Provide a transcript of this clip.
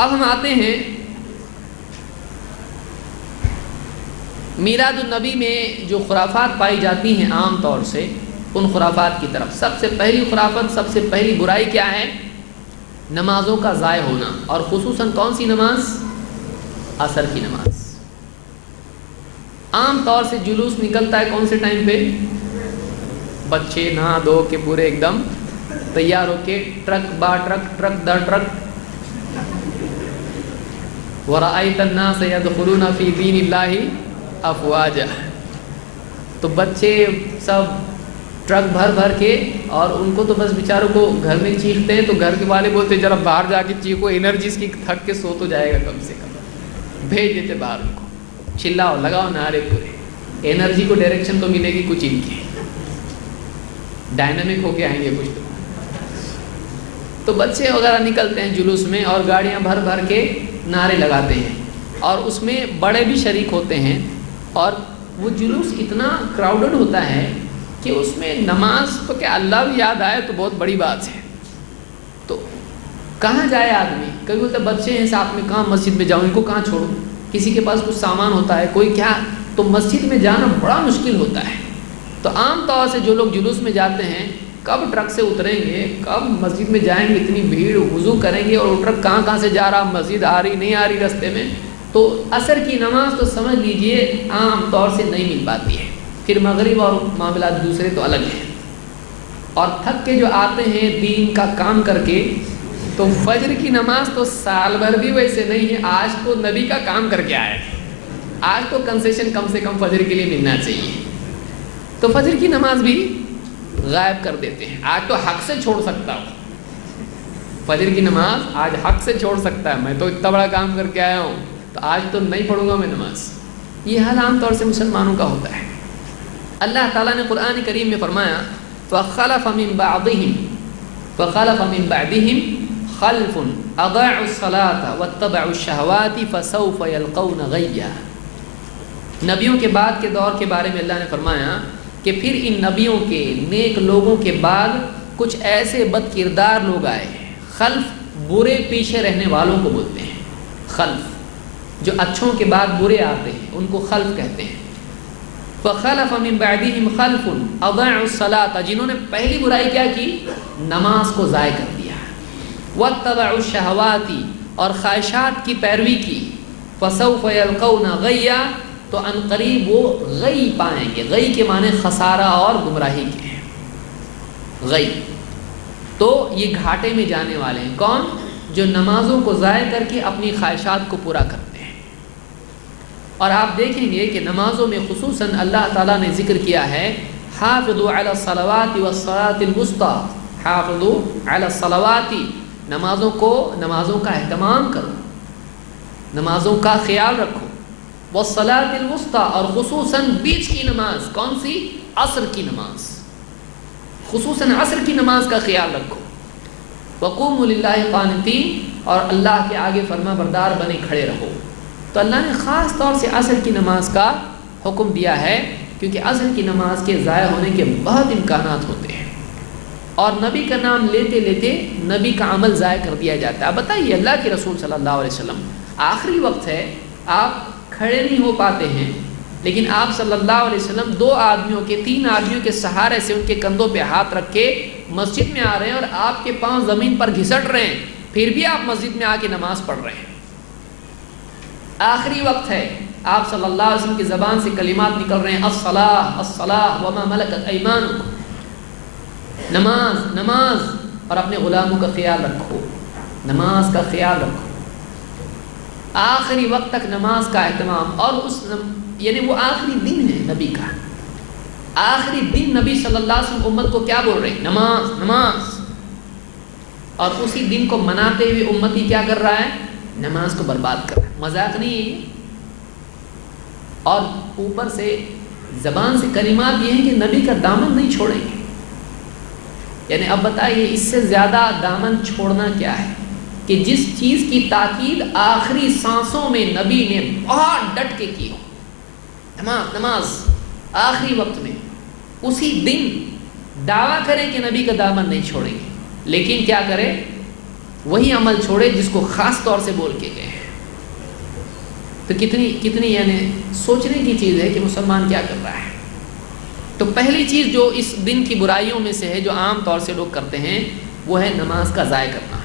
اب ہم آتے ہیں میلاد النبی میں جو خرافات پائی جاتی ہیں عام طور سے، ان خرافات کی طرف سب سے پہلی خرافت، سب سے پہلی برائی کیا ہے؟ نمازوں کا ضائع ہونا، اور خصوصاً کون سی نماز؟ عصر کی نماز۔ عام طور سے جلوس نکلتا ہے کون سے ٹائم پہ؟ بچے نہا دھو کے پورے ایک دم تیار ہو کے ٹرک با ٹرک، ٹرک در ٹرک، وَرَأَيْتَ النَّاسَ يَدْخُلُونَ فِي دِينِ اللَّهِ أَفْوَاجًا۔ تو بچے سب ٹرک بھر بھر کے، اور ان کو تو بس بیچاروں کو گھر میں چیختے ہیں تو گھر کے والے بولتے ذرا باہر جا کے چیخو، انرجی اس کی تھک کے سو تو جائے گا کم سے کم، بھیج دیتے باہر ان کو، چلاؤ لگاؤ نعرے پورے، انرجی کو ڈائریکشن تو ملے گی کچھ، ان کی ڈائنامک ہو کے آئیں گے کچھ تو بچے وغیرہ نکلتے ہیں جلوس میں اور گاڑیاں بھر بھر کے نعرے لگاتے ہیں، اور اس میں بڑے بھی شریک ہوتے ہیں، اور وہ جلوس اتنا کراؤڈڈ ہوتا ہے کہ اس میں نماز تو کیا اللہ بھی یاد آئے تو بہت بڑی بات ہے۔ تو کہاں جائے آدمی؟ کبھی بولتے بچے ہیں ساتھ میں، کہاں مسجد میں جاؤں، ان کو کہاں چھوڑوں؟ کسی کے پاس کچھ سامان ہوتا ہے، کوئی کیا، تو مسجد میں جانا بڑا مشکل ہوتا ہے۔ تو عام طور سے جو لوگ جلوس میں جاتے ہیں، کب ٹرک سے اتریں گے، کب مسجد میں جائیں گے، اتنی بھیڑ، وضو کریں گے، اور وہ ٹرک کہاں سے جا رہا، مسجد آ رہی نہیں آ رہی رستے میں، تو عصر کی نماز تو سمجھ لیجئے عام طور سے نہیں مل پاتی ہے۔ پھر مغرب اور معاملات دوسرے تو الگ ہیں، اور تھک کے جو آتے ہیں دین کا کام کر کے، تو فجر کی نماز تو سال بھر بھی ویسے نہیں ہے، آج تو نبی کا کام کر کے آئے، آج تو کنسیشن کم سے کم فجر کے لیے ملنا چاہیے، تو فجر کی نماز بھی غائب کر دیتے ہیں۔ آج تو حق سے چھوڑ سکتا ہوں فجر کی نماز، آج حق سے چھوڑ سکتا ہے، میں تو اتنا بڑا کام کر کے آیا ہوں تو آج تو نہیں پڑھوں گا میں نماز۔ یہ حال عام طور سے مسلمانوں کا ہوتا ہے۔ اللہ تعالیٰ نے قرآن کریم میں فرمایا فَخَلَفَ مِن بَعْدِهِمْ خَلْفٌ أَضَاعُوا الصَّلَاةَ وَاتَّبَعُوا الشَّهَوَاتِ فَسَوْفَ يَلْقَوْنَ غَيًّا۔ نبیوں کے بعد کے دور کے بارے میں اللہ نے فرمایا کہ پھر ان نبیوں کے، نیک لوگوں کے بعد کچھ ایسے بد کردار لوگ آئے ہیں۔ خلف برے پیچھے رہنے والوں کو بولتے ہیں، خلف جو اچھوں کے بعد برے آتے ہیں ان کو خلف کہتے ہیں۔ فَخَلَفَ مِن بَعْدِهِمْ خَلْفٌ أَضَاعُوا الصَّلَاةَ، جنہوں نے پہلی برائی کیا کی؟ نماز کو ضائع کر دیا۔ وَاتَّبَعُوا الشَّهَوَاتِ، اور خواہشات کی پیروی کی۔ فَسَوْفَ يَلْقَوْنَ غَيًّا، تو عنقریب وہ غی پائیں گے۔ غی کے معنی خسارہ اور گمراہی کے ہیں، غی، تو یہ گھاٹے میں جانے والے ہیں۔ کون؟ جو نمازوں کو ضائع کر کے اپنی خواہشات کو پورا کرتے ہیں۔ اور آپ دیکھیں گے کہ نمازوں میں خصوصاً اللہ تعالیٰ نے ذکر کیا ہے حافظوا علی الصلوات والصلاۃ الوسطی، حافظوا علی الصلوات، نمازوں کا اہتمام کرو، نمازوں کا خیال رکھو، والصلاۃ الوسطی، اور خصوصاً بیچ کی نماز، کون سی؟ عصر کی نماز، خصوصاً عصر کی نماز کا خیال رکھو۔ وقوموا للہ قانتین، اور اللہ کے آگے فرما بردار بنے کھڑے رہو۔ تو اللہ نے خاص طور سے عصر کی نماز کا حکم دیا ہے، کیونکہ عصر کی نماز کے ضائع ہونے کے بہت امکانات ہوتے ہیں، اور نبی کا نام لیتے لیتے نبی کا عمل ضائع کر دیا جاتا ہے۔ اب بتائیے اللہ کے رسول صلی اللہ علیہ وسلم، آخری وقت ہے، آپ کھڑے نہیں ہو پاتے ہیں، لیکن آپ صلی اللہ علیہ وسلم 2 آدمیوں کے 3 آدمیوں کے سہارے سے ان کے کندھوں پہ ہاتھ رکھ کے مسجد میں آ رہے ہیں، اور آپ کے پاؤں زمین پر گھسٹ رہے ہیں، پھر بھی آپ مسجد میں آ کے نماز پڑھ رہے ہیں۔ آخری وقت ہے، آپ صلی اللہ علیہ وسلم کی زبان سے کلمات نکل رہے ہیں، الصلاۃ الصلاۃ وما ملکت ایمانکم، نماز نماز، اور اپنے غلاموں کا خیال رکھو، نماز کا خیال رکھو۔ آخری وقت تک نماز کا اہتمام، اور یعنی وہ آخری دن ہے نبی کا، آخری دن نبی صلی اللہ علیہ وسلم امت کو کیا بول رہے ہیں؟ نماز نماز، اور اسی دن کو مناتے ہوئے امتی کیا کر رہا ہے؟ نماز کو برباد کر رہا ہے، مذاق نہیں ہے۔ اور اوپر سے زبان سے کلمات یہ ہیں کہ نبی کا دامن نہیں چھوڑیں گے، یعنی اب بتائیے اس سے زیادہ دامن چھوڑنا کیا ہے، کہ جس چیز کی تاکید آخری سانسوں میں نبی نے بہت ڈٹ کے کی ہو، نماز نماز، آخری وقت میں، اسی دن دعویٰ کریں کہ نبی کا دامن نہیں چھوڑیں گے، لیکن کیا کرے؟ وہی عمل چھوڑے جس کو خاص طور سے بول کے گئے ہیں۔ تو کتنی یعنی سوچنے کی چیز ہے کہ مسلمان کیا کر رہا ہے۔ تو پہلی چیز جو اس دن کی برائیوں میں سے ہے جو عام طور سے لوگ کرتے ہیں وہ ہے نماز کا ضائع کرنا۔